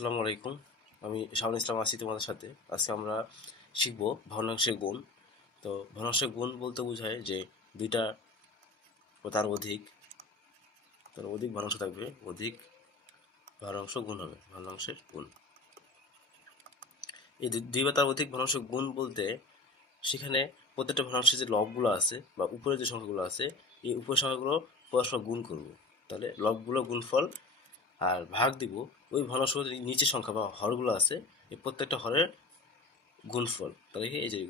আসসালামু আলাইকুম। আমি শাহুল ইসলাম আছি তোমাদের সাথে। আজকে আমরা শিখব ভগ্নাংশের গুণ। তো ভগ্নাংশের গুণ বলতে বোঝায় যে দুইটা বা তার অধিক ভগ্নাংশ থাকবে, অধিক ভগ্নাংশ গুণ হবে ভগ্নাংশের গুণ। এই দুই বা তার অধিক ভগ্নাংশের গুণ বলতে সেখানে প্রত্যেকটা ভগ্নাংশের যে লবগুলো আছে বা উপরে যে সংখ্যাগুলো আছে, এই উপরের সংখ্যাগুলো পরস্পর গুণ করব। তাহলে লবগুলো গুণফল আর ভাগ দিব ওই ভগ্নাংশ নিচের সংখ্যা বা হরগুলো আছে, এই প্রত্যেকটা হরের গুণফল। তাহলে এই যে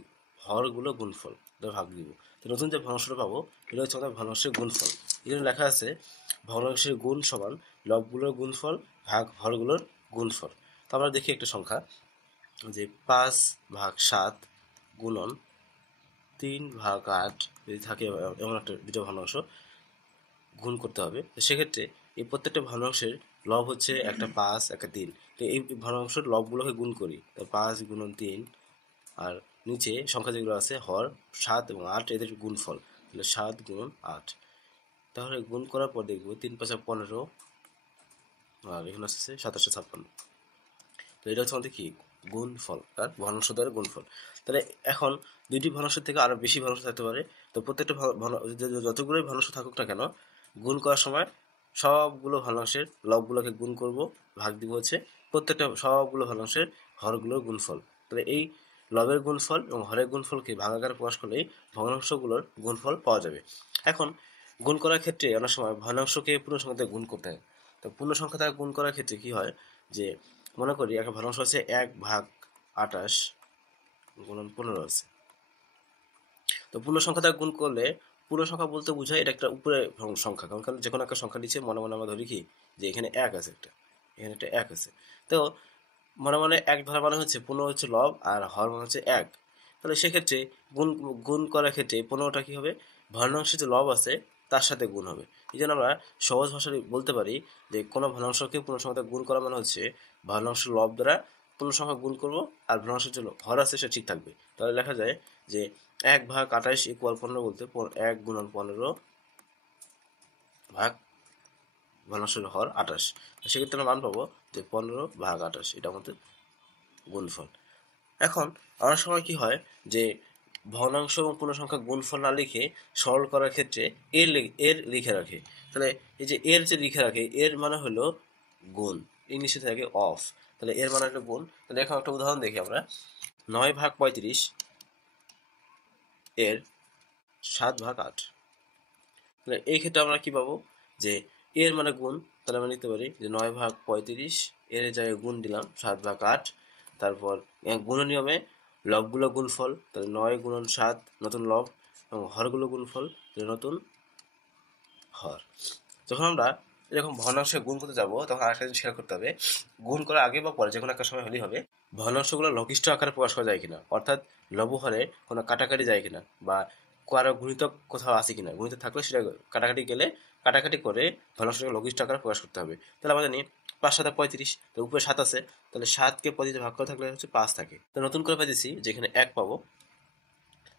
হরগুলো গুণফল, এটা ভাগ দিব। তো নতুন যে ভগ্নাংশটা পাবো এটা হচ্ছে আমাদের ভগ্নাংশের গুণফল। এখানে লেখা আছে ভগ্নাংশের গুণ সমান লবগুলোর গুণফল ভাগ হরগুলোর গুণফল। তো আমরা দেখি একটা সংখ্যা যে 5/7 গুণন 3/8 যদি থাকে এমন একটা দুটো ভগ্নাংশ গুণ করতে হবে। তো সেক্ষেত্রে এই প্রত্যেকটা ভগ্নাংশের লব হচ্ছে একটা 5 একটা 3। তো এই ভগ্নাংশের লবগুলোকে গুণ করি। তো 5 গুণন 3 আর নিচে সংখ্যা যেগুলো আছে হর 7 এবং 8 এদের গুণফল, তাহলে 7 গুণন 8। তাহলে গুণ করার পর দেখবো 3×5 = 15 আর এখানে আসছে 2756। তো এটা হচ্ছে আমাদের কি গুণফল, তার ভগ্নাংশ দ্বারা গুণফল। তাহলে এখন দুইটি ভগ্নাংশ থেকে আরো বেশি ভগ্নাংশ থাকতে পারে। তো প্রত্যেকটা যতগুলোই ভগ্নাংশ থাকুক না কেন, গুণ করার সময় সবগুলো ভগ্নাংশের লবগুলোকে গুণ করব, ভাগ দিব হচ্ছে প্রত্যেকটা সবগুলো ভগ্নাংশের হরগুলোর গুণফল। তাহলে এই লবের গুণফল এবং হরের গুণফলকে ভাগাকারে প্রকাশ করলেই ভগ্নাংশগুলোর গুণফল পাওয়া যাবে। এখন গুণ করার ক্ষেত্রে অনেক সময় ভগ্নাংশকে পূর্ণ সংখ্যা দিয়ে গুণ করতে হয়। তো পূর্ণ সংখ্যা দ্বারা গুণ করার ক্ষেত্রে কি হয় যে মনে করি একটা ভগ্নাংশ আছে 1/28 গুণন 15 আছে। তো পূর্ণ সংখ্যা দ্বারা গুণ করলে, পূর্ণ সংখ্যা বলতে বোঝায় এটা একটা উপরে সংখ্যা, কারণ যে কোনো একটা সংখ্যা নিচে মনে মনে আমরা ধরি কি যে এখানে 1 আছে, এখানে একটা 1 আছে। তো মনে মনে 1 ধরা মানে হচ্ছে 15 হচ্ছে লব আর হর মানে হচ্ছে 1। তাহলে সেক্ষেত্রে গুণ গুণ করার ক্ষেত্রে 15টা কি হবে, ভগ্নাংশে যে লব আছে তার সাথে গুণ হবে। এই জন্য আমরা সহজ ভাষায় বলতে পারি যে কোনো ভগ্নাংশকে পূর্ণ সংখ্যা গুণ করা মানে হচ্ছে ভগ্নাংশ লব দ্বারা পূর্ণ সংখ্যা গুণ করব আর ভগ্নাংশের যে হর আছে সেটা ঠিক থাকবে। তাহলে লেখা যায় যে 1/28 = 15 বলতে 1 গুণন 15 ভাগ ভগ্নাংশের হর 28। সেক্ষেত্রে আমরা মান পাবো যে 15/28, এটা আমাদের গুণফল। এখন অনেক সময় কি হয় যে ভগ্নাংশ এবং পূর্ণ সংখ্যা গুণফল না লিখে সরল করার ক্ষেত্রে এর লিখে রাখে। তাহলে এই যে এর যে লিখে রাখে, এর মানে হলো গুণ, ইংলিশে থাকে অফ। তাহলে এর মানে হলো গুণ। তাহলে এখন একটা উদাহরণ দেখি আমরা। 9/35 এর 7/8। তাহলে এই ক্ষেত্রে আমরা কি পাবো যে এর মানে গুণ। তাহলে আমরা লিখতে পারি যে 9/35 এর জায়গায় গুণ দিলাম 7/8। তারপর গুণ নিয়মে লবগুলো গুণফল, তাহলে 9 গুণন 7 নতুন লব এবং হরগুলো গুণফল, তাহলে নতুন হর। যখন আমরা এরকম ভগ্নাংশে গুণ করতে যাবো তখন আরেকটা জিনিস খেয়াল করতে হবে, গুণ করার আগে বা পরে যে কোনো একটা সময় হলেই হবে ভগ্নাংশগুলো লঘিষ্ঠ আকারে প্রকাশ করা যায় কিনা, অর্থাৎ লব হরে কোনো কাটাকাটি যায় কিনা বা কারো গুণিতক কোথাও আছে কিনা। গুণিতক থাকলে সেটা কাটাকাটি করে ভগ্নাংশটাকে লঘিষ্ঠ আকারে প্রকাশ করতে হবে। তাহলে আমাদের জানি 5×7 = 35, তো উপরে 7 আছে, তাহলে 7কে 35 ভাগ করে থাকলে হচ্ছে 5 থাকে। তো নতুন করে পাইতেছি যেখানে 1 পাবো,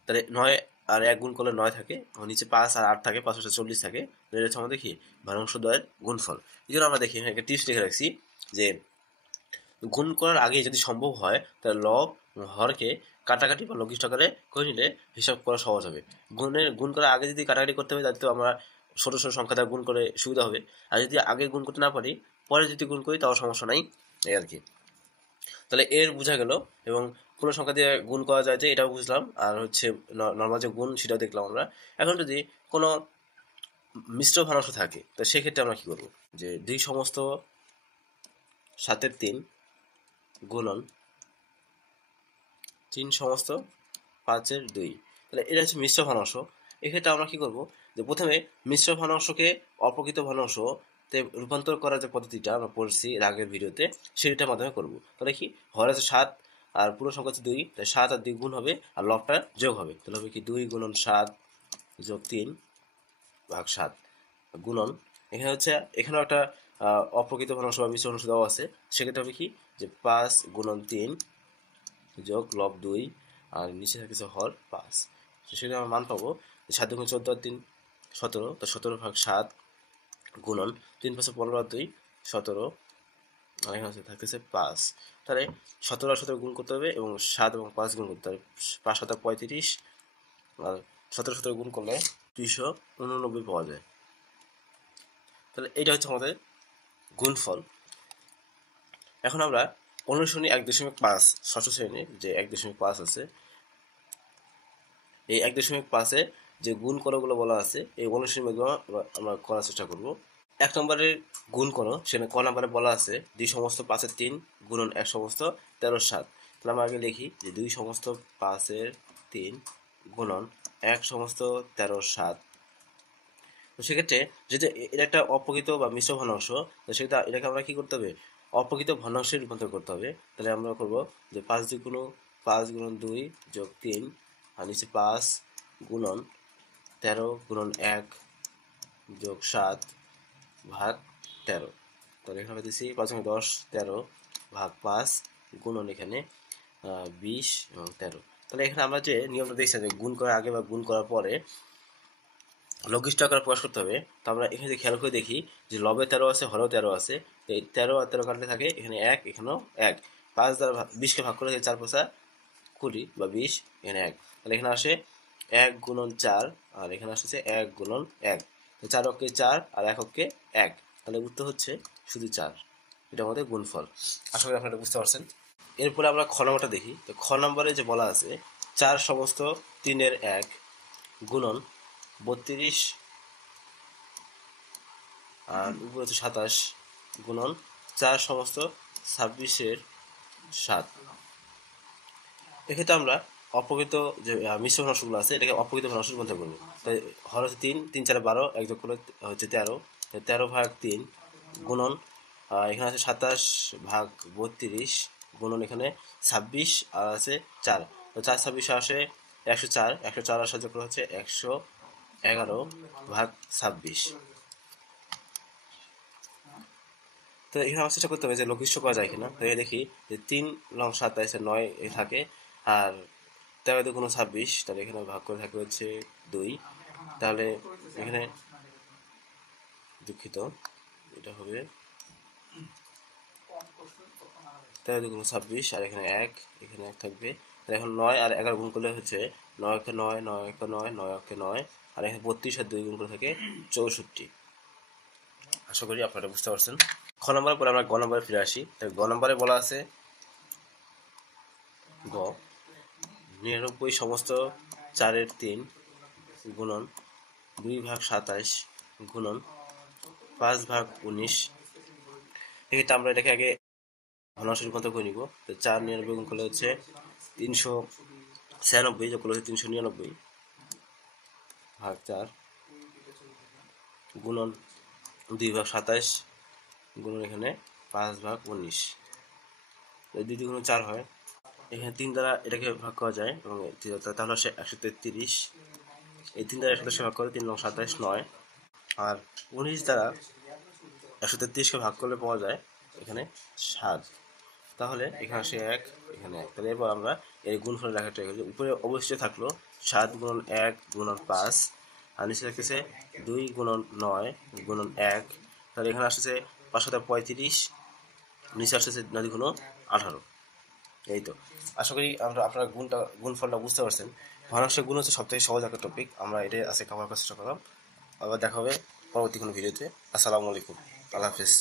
তাহলে 9 আর 1 গুণ করলে 9 থাকে, নিচে 5 আর 8 থাকে, 5×8 = 40 থাকে। এটা হচ্ছে আমাদের কি ভগ্নাংশ দ্বয়ের গুণফল। এই জন্য আমরা দেখি এখানে একটা টিপস লিখে রাখছি যে গুণ করার আগে যদি সম্ভব হয় তাহলে লব হরকে কাটাকাটি বা লঘিষ্ঠ আকারে করে নিলে হিসাব করা সহজ হবে। গুণ করার আগে যদি কাটাকাটি করতে হবে তাহলে তো আমরা ছোট ছোট সংখ্যা দ্বারা গুণ করে সুবিধা হবে। আর যদি আগে গুণ করতে না পারি, পরে যদি গুণ করি তাও সমস্যা নাই, এই আর কি। তাহলে এর বোঝা গেল এবং কোনো সংখ্যা দিয়ে গুণ করা যায় যে এটাও বুঝলাম, আর হচ্ছে নর্মাল যে গুণ সেটাও দেখলাম আমরা। এখন যদি কোনো মিশ্র ভগ্নাংশ থাকে তো সেক্ষেত্রে আমরা কি করবো, যে 2/7 গুণন 3/5। তাহলে এটা হচ্ছে মিশ্র ভগ্নাংশ। এক্ষেত্রে আমরা কি করব, যে প্রথমে মিশ্র ভগ্নাংশকে অপ্রকৃত ভগ্নাংশতে রূপান্তর করার যে পদ্ধতিটা আমরা পড়ছি এর আগের ভিডিওতে, সেটার মাধ্যমে করব। তাহলে কি হর আছে 7 আর পুরো সংখ্যা হচ্ছে 2, তাই 7 আর 2 গুণ হবে আর লবটা যোগ হবে। তাহলে হবে কি 2 গুণন 7 যোগ 3/7 গুণন, এখানেও একটা অপ্রকৃত ভগ্নাংশ বা মিশ্র ভগ্নাংশ দেওয়া আছে। সেক্ষেত্রে হবে কি যে 5 গুণন 3 যোগ লব 2 আর নিচে থাকছে হর 5। সেখানে আমরা মান পাবো 7 গুণ 14 আর 3 17, তো 17/7 গুণন 3×5 = 15 আর 2 17 আর এখানে থাকতেছে 5। তাহলে 17 আর 17 গুণ করতে হবে এবং 7 এবং 5 গুণ করতে হবে। 5 7 35 আর 17 17 গুণ করলে 289 পাওয়া যায়। তাহলে এইটা হচ্ছে আমাদের গুণফল। এখন আমরা অনুশীলনী 1.5 ষষ্ঠ শ্রেণীর যে 1.5 আছে, এই 1.5-এ যে গুণ করোগুলো বলা আছে এই অনুশীলনীগুলো আমরা করার চেষ্টা করব। 1 নম্বরের গুণ করো, সেখানে ক নম্বরে বলা আছে 2 সমস্ত 5-এর 3 গুণন 1 সমস্ত 13-র 7। তাহলে আমরা আগে লিখি যে 2 সমস্ত 5-এর 3 গুণন 1 সমস্ত 13-র 7। তো সেক্ষেত্রে যেহেতু এটা একটা অপ্রকৃত বা মিশ্র ভগ্নাংশ, তো সেটা এটাকে আমরা কি করতে হবে, অপ্রকৃত ভগ্নাংশে রূপান্তর করতে হবে। তাহলে আমরা করব যে 5 দ্বিগুণ 5 গুণন 2 যোগ 3 আর নিচে 5 গুণন 13 গুণন 1 যোগ 7 ভাগ 13। তাহলে এখানে পাইতেছি 5 10 13 ভাগ 5 গুণন এখানে 20 এবং 13। তাহলে এখানে আমরা যে নিয়মটা দেখছি যে গুণ করার আগে বা গুণ করার পরে লঘিষ্ঠ আকারে প্রকাশ করতে হবে। তো আমরা এখানে খেয়াল করে দেখি যে লবে 13 আছে, হরেও 13 আছে। তো এই 13 আর 13 কাটলে থাকে এখানে 1, এখানেও 1। 5 দ্বারা 20কে ভাগ করলে 4 5 20 বা 20, এখানে 1। তাহলে এখানে আসে 1 গুণন 4 আর এখানে আসছে 1 গুণন 1। তো 4 অক্ষে 4 আর 1 অক্ষে 1। তাহলে উত্তর হচ্ছে শুধু 4। এটা আমাদের গুণফল। আশা করি আপনারা বুঝতে পারছেন। এরপরে আমরা খ নম্বরটা দেখি। তো খ নম্বরে যে বলা আছে 4 সমস্ত 3-এর 1 গুণন 32 আর উপরে হচ্ছে 27 গুণন 4 সমস্ত 26-এর 7। এক্ষেত্রে আমরা অপ্রকৃত যে মিশ্র ভগ্নাংশগুলো আছে এটাকে অপ্রকৃত ভগ্নাংশ রূপান্তর করবো। তাই হর হচ্ছে 3, 3 4 12, 1 যোগ করলে হচ্ছে 13, 13 ভাগ 3 গুণন এখানে আছে 27 ভাগ 32 গুণন এখানে 26 আর আছে 4। তো 4 26 আসে 104, 104 আসা যোগ করে হচ্ছে 111 ভাগ 26। তো এখানে আমার চেষ্টা করতে হবে যে লঘিষ্ঠ করা যায় কিনা। তো দেখি যে 3 লং 27 9 থাকে আর 13 দুগুণ 26। তাহলে এখানে ভাগ করে থাকে হচ্ছে 2। তাহলে এখানে দুঃখিত, এটা হবে 13 দুগুণ 26 আর এখানে 1, এখানে 1 থাকবে। তাহলে এখন 9 আর 11 গুণ করলে হচ্ছে 9 একে 9, 9 একে 9, 9 একে 9 আর এখানে 32 আর 2 গুণ করে থাকে 64। আশা করি আপনারা বুঝতে পারছেন। খ নম্বরের পরে আমরা গ নম্বরে ফিরে আসি। তাই গ নম্বরে বলা আছে 99 সমস্ত 4-এর 3 গুণন 2 ভাগ 27 গুণন 5 ভাগ 19। এক্ষেত্রে আমরা এটাকে আগে ভগ্নাংশে রূপান্তর করে নিব। তো 4 99 গুণ করলে হচ্ছে 396, যোগ করলে হচ্ছে 399 ভাগ 4 গুণন 2 ভাগ 27 গুণন এখানে 5 ভাগ 19। 2 দুগুণ 4 হয়, এখানে 3 দ্বারা এটাকে ভাগ করা যায় এবং তাহলে আসে 133। এই 3 দ্বারা 133 ভাগ করে 3 লং 27 9 আর 19 দ্বারা 133কে ভাগ করলে পাওয়া যায় এখানে 7। তাহলে এখানে আসে 1, এখানে 1। তাহলে এরপর আমরা এই গুণফলের লেখাটা উপরে অবশিষ্ট থাকলো 7 গুণন 1 গুণন 5 আর নিচে থাকতেছে 2 গুণন 9 গুণন 1। তাহলে এখানে আসতেছে 5 7 35, নিচে আসতেছে 9 গুণ 18। এই তো, আশা করি আপনারা গুণফলটা বুঝতে পারছেন। ভগ্নাংশের গুণ হচ্ছে সবথেকে সহজ একটা টপিক। আমরা এটাই আজকে কভার করার চেষ্টা করলাম। আবার দেখা হবে পরবর্তী কোনো ভিডিওতে। আসসালামু আলাইকুম, আল্লাহ হাফেজ।